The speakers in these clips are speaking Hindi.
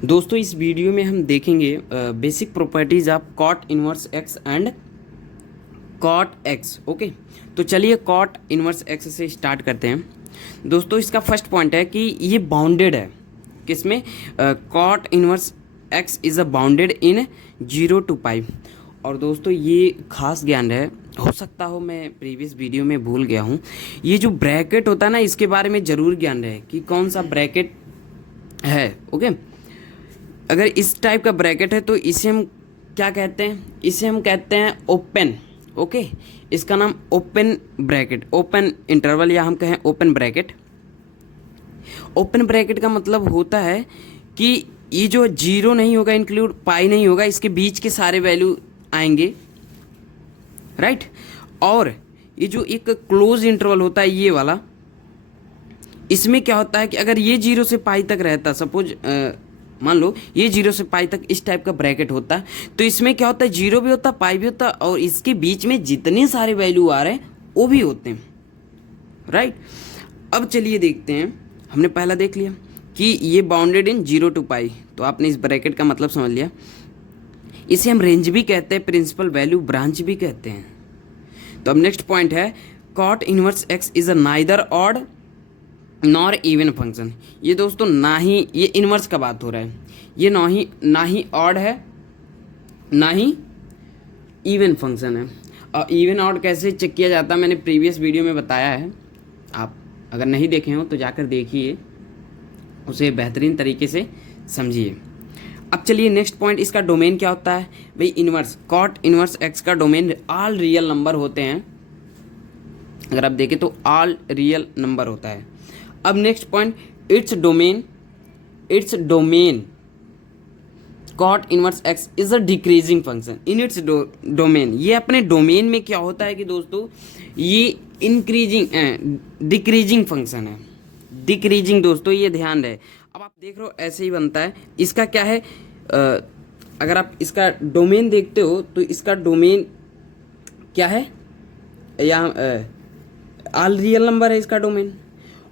दोस्तों इस वीडियो में हम देखेंगे basic properties of cot inverse x and cot x. Okay, तो चलिए कॉट इनवर्स एक्स से स्टार्ट करते हैं। दोस्तों इसका फर्स्ट पॉइंट है कि ये बाउंडेड है। किसमें? Cot inverse x is a bounded in 0 to pi. और दोस्तों ये खास ज्ञान है, हो सकता हो मैं प्रीवियस वीडियो में भूल गया हूँ। ये जो ब्रैकेट होता है ना, इसके बारे में ज़रूर ज्ञान रहे कि कौन सा ब्रैकेट है। ओके, अगर इस टाइप का ब्रैकेट है तो इसे हम क्या कहते हैं? इसे हम कहते हैं ओपन। ओके, इसका नाम ओपन ब्रैकेट, ओपन इंटरवल या हम कहें ओपन ब्रैकेट। ओपन ब्रैकेट का मतलब होता है कि ये जो 0 नहीं होगा, इंक्लूड पाई नहीं होगा, इसके बीच के सारे वैल्यू आएंगे, राइट। और ये जो एक क्लोज इंटरवल होता है ये वाला, इसमें क्या होता है कि अगर ये 0 से पाई तक रहता, सपोज मान लो ये 0 से पाई तक इस टाइप का ब्रैकेट होता, तो इसमें क्या होता है, 0 भी होता, पाई भी होता, और इसके बीच में जितने सारे वैल्यू आ रहे हैं वो भी होते हैं, राइट। अब चलिए देखते हैं, हमने पहला देख लिया कि ये बाउंडेड इन 0 to पाई, तो आपने इस ब्रैकेट का मतलब समझ लिया। इसे हम रेंज भी कहते हैं, प्रिंसिपल वैल्यू ब्रांच भी कहते हैं। तो अब नेक्स्ट पॉइंट है cot inverse x is a neither odd nor even function. ये दोस्तों ना ही, ये इनवर्स का बात हो रहा है, ये ना ही ऑड है ना ही इवन फंक्शन है। और इवन ऑड कैसे चेक किया जाता है मैंने प्रीवियस वीडियो में बताया है, आप अगर नहीं देखे हो तो जाकर देखिए, उसे बेहतरीन तरीके से समझिए। अब चलिए नेक्स्ट पॉइंट, इसका डोमेन क्या होता है भाई? इनवर्स, कॉट इनवर्स एक्स का डोमेन ऑल रियल नंबर होते हैं। अगर आप देखें तो ऑल रियल नंबर होता है। अब next point, its domain cot inverse x is a decreasing function in its domain. ये अपने डोमेन में क्या होता है कि दोस्तों ये डिक्रीजिंग फंक्शन है। डिक्रीजिंग दोस्तों ये ध्यान रहे। अब आप देख रहे हो ऐसे ही बनता है। इसका क्या है, अगर आप इसका डोमेन देखते हो तो इसका डोमेन क्या है, यहाँ ऑल रियल नंबर है इसका डोमेन।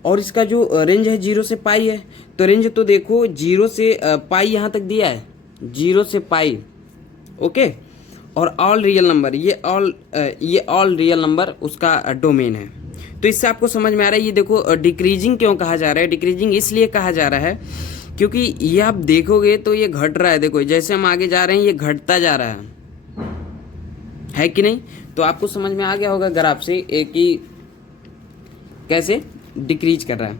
और इसका जो रेंज है 0 से पाई है, तो रेंज तो देखो 0 से पाई यहाँ तक दिया है, 0 से पाई। ओके, और ऑल रियल नंबर, ये ऑल रियल नंबर उसका डोमेन है। तो इससे आपको समझ में आ रहा है, ये देखो डिक्रीजिंग क्यों कहा जा रहा है। डिक्रीजिंग इसलिए कहा जा रहा है क्योंकि ये आप देखोगे तो ये घट रहा है। देखो जैसे हम आगे जा रहे हैं ये घटता जा रहा है कि नहीं? तो आपको समझ में आ गया होगा ग्राफ से कि कैसे डिक्रीज कर रहा है।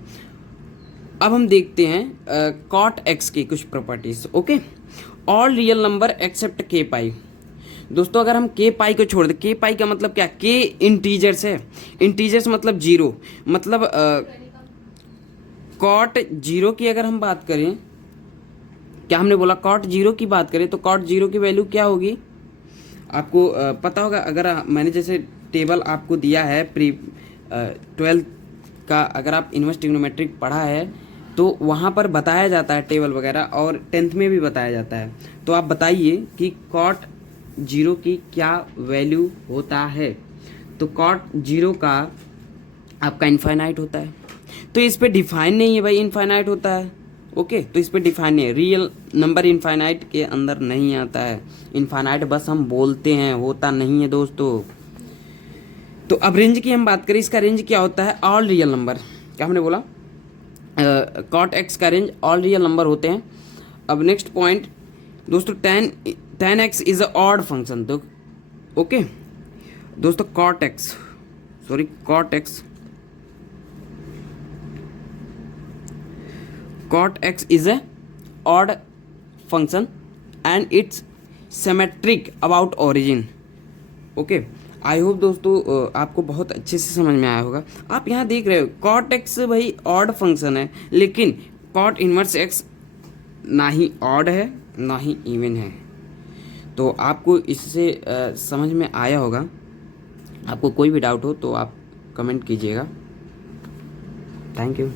अब हम देखते हैं कॉट एक्स की कुछ properties. Okay, all real number except के पाई। दोस्तों अगर हम के पाई को छोड़ दें, के पाई का मतलब क्या? के इंटीजर्स है, इंटीजर्स मतलब 0, मतलब कॉट 0 की अगर हम बात करें, क्या हमने बोला? कॉट 0 की बात करें तो कॉट 0 की वैल्यू क्या होगी आपको पता होगा। अगर मैंने जैसे टेबल आपको दिया है प्री 12th का, अगर आप इनवर्स ट्रिग्नोमेट्रिक पढ़ा है तो वहाँ पर बताया जाता है टेबल वगैरह, और 10th में भी बताया जाता है। तो आप बताइए कि कॉट 0 की क्या वैल्यू होता है? तो कॉट 0 का आपका इनफाइनाइट होता है। तो इस पे डिफाइन नहीं है भाई, इनफाइनाइट होता है। ओके, तो इस पे डिफाइन नहीं है, रियल नंबर इनफाइनाइट के अंदर नहीं आता है। इनफाइनाइट बस हम बोलते हैं, होता नहीं है दोस्तों। तो अब रेंज की हम बात करें, इसका रेंज क्या होता है? All real number. क्या हमने बोला? कॉट एक्स का रेंज ऑल रियल नंबर होते हैं। अब नेक्स्ट पॉइंट दोस्तों, tan x is a odd function. तो ओके दोस्तों, cot x is a odd function and it's symmetric about origin. Okay, I hope दोस्तों आपको बहुत अच्छे से समझ में आया होगा। आप यहाँ देख रहे हो cot x भाई ऑड फंक्शन है, लेकिन cot इनवर्स x ना ही ऑड है ना ही इवन है। तो आपको इससे समझ में आया होगा। आपको कोई भी डाउट हो तो आप कमेंट कीजिएगा। Thank you.